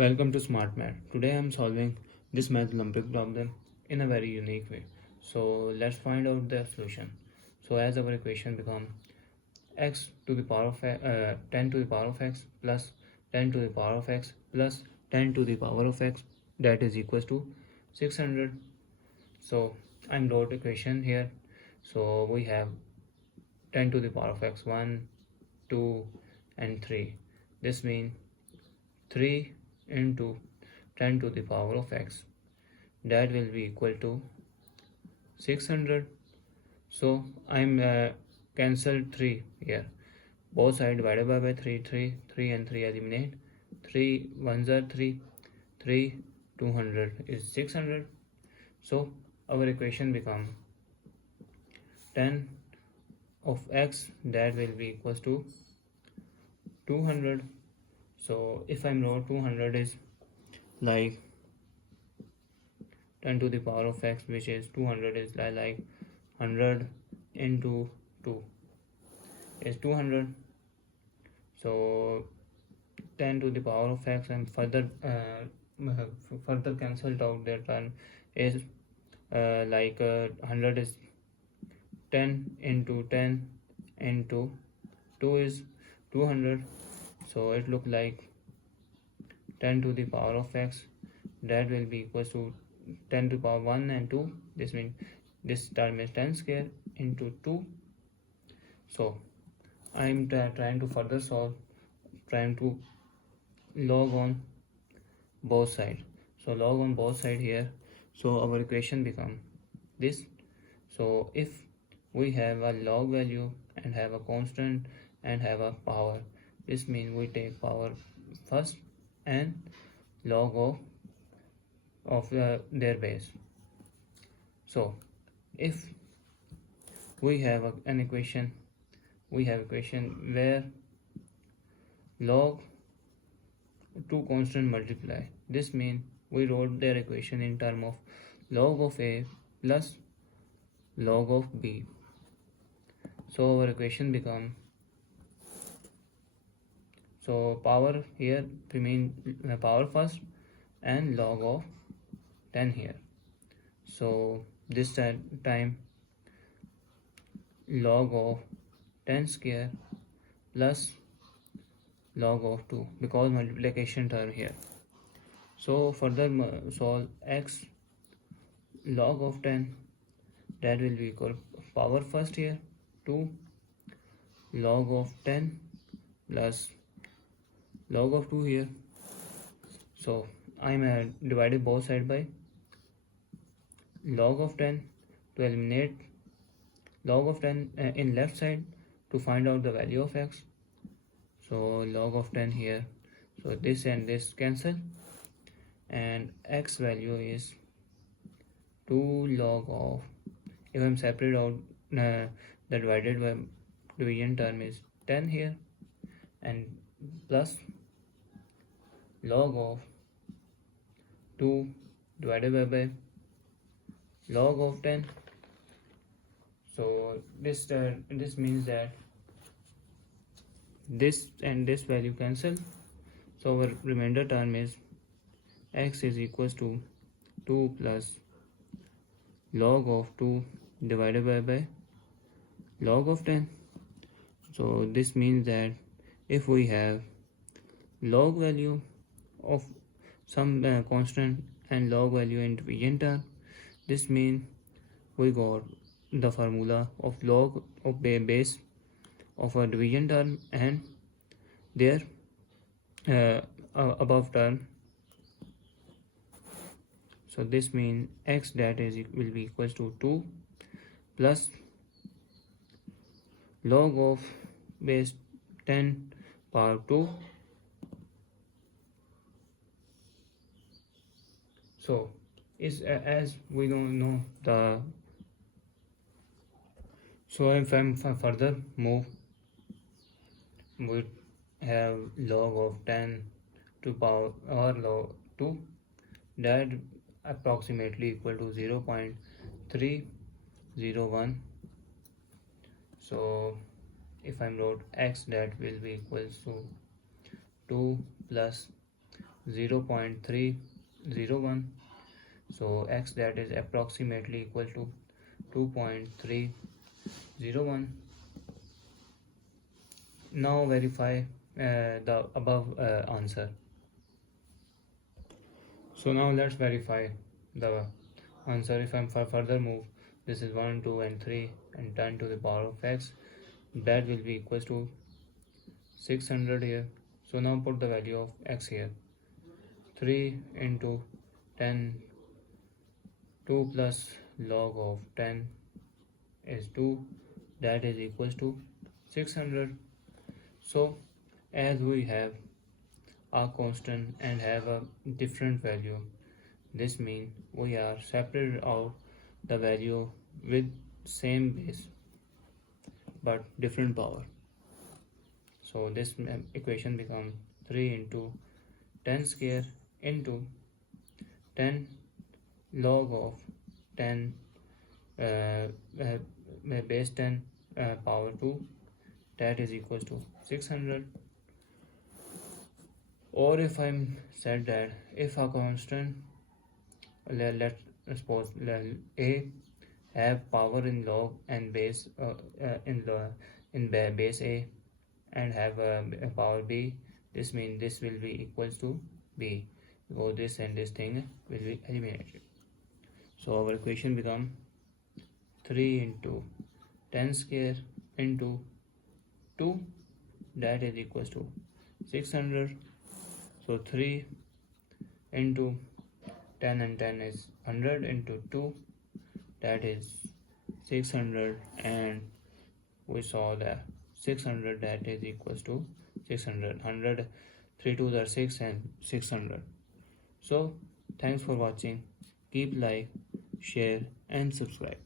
Welcome to Smart Math. Today I am solving this Math Olympic problem in a very unique way. So let's find out the solution. So as our equation become x to the power of 10 to the power of x plus 10 to the power of x plus 10 to the power of x, that is equals to 600. So I'm wrote equation here. So we have 10 to the power of x 1, 2 and 3. This means 3 into 10 to the power of x, that will be equal to 600. So I'm cancelled 3 here, both sides divided by 3 and 3 eliminate, 3 1s are 3, 3 200 is 600. So our equation become 10 of x, that will be equals to 200. So if I'm wrote 200 is like 10 to the power of x, which is 200 is like 100 into 2 is 200. So 10 to the power of x and further cancelled out their term is 100 is 10 into 10 into 2 is 200. So it look like 10 to the power of x, that will be equals to 10 to the power 1 and 2. This means this term is 10 square into 2. So I'm trying to further solve, trying to log on both sides. So log on both sides here. So our equation become this. So if we have a log value and have a constant and have a power, this means we take power first and log of their base. So if we have an equation, we have equation where log two constant multiply, this means we wrote their equation in term of log of a plus log of b. So our equation become, so power here remain power first and log of 10 here. So this time log of 10 square plus log of 2, because multiplication term here. So further solve x log of 10, that will be equal power first here 2 log of 10 plus log of 2 here. So I'm divided both sides by log of 10 to eliminate log of 10 in left side to find out the value of x. So log of 10 here, so this and this cancel, and x value is 2 log of, if I'm separate out the divided by division term is 10 here, and plus log of 2 divided by log of 10. So this means that this and this value cancel. So our remainder term is x is equals to 2 plus log of 2 divided by log of 10. So this means that if we have log value of some constant and log value in division term, this means we got the formula of log of base of a division term and their above term. So this means x, that is will be equals to 2 plus log of base 10 power 2. So is as we don't know the, so if I'm further move, we have log of 10 to power or log 2, that approximately equal to 0.301. So if I'm wrote x, that will be equals to 2 plus 0.301. So x, that is approximately equal to 2.301. Now verify the above answer. So now let's verify the answer. If I'm further move, this is 1, 2 and 3 and 10 to the power of x, that will be equals to 600 here. So now put the value of x here. 3 into 10, 2 plus log of 10 is 2, that is equals to 600. So as we have a constant and have a different value, this means we are separated out the value with same base but different power. So this equation becomes 3 into 10 square into 10 log of 10 base 10 power 2, that is equals to 600. Or if I'm said that if a constant, let's suppose a have power in log and base in base a and have a power b, this means this will be equals to b, because this and this thing will be eliminated. So our equation become 3 into 10 square into 2, that is equals to 600. So 3 into 10 and 10 is 100 into 2, that is 600, and we saw that 600, that is equals to 600. 100, 3 2s are 6 and 600. So thanks for watching. Keep like, share and subscribe.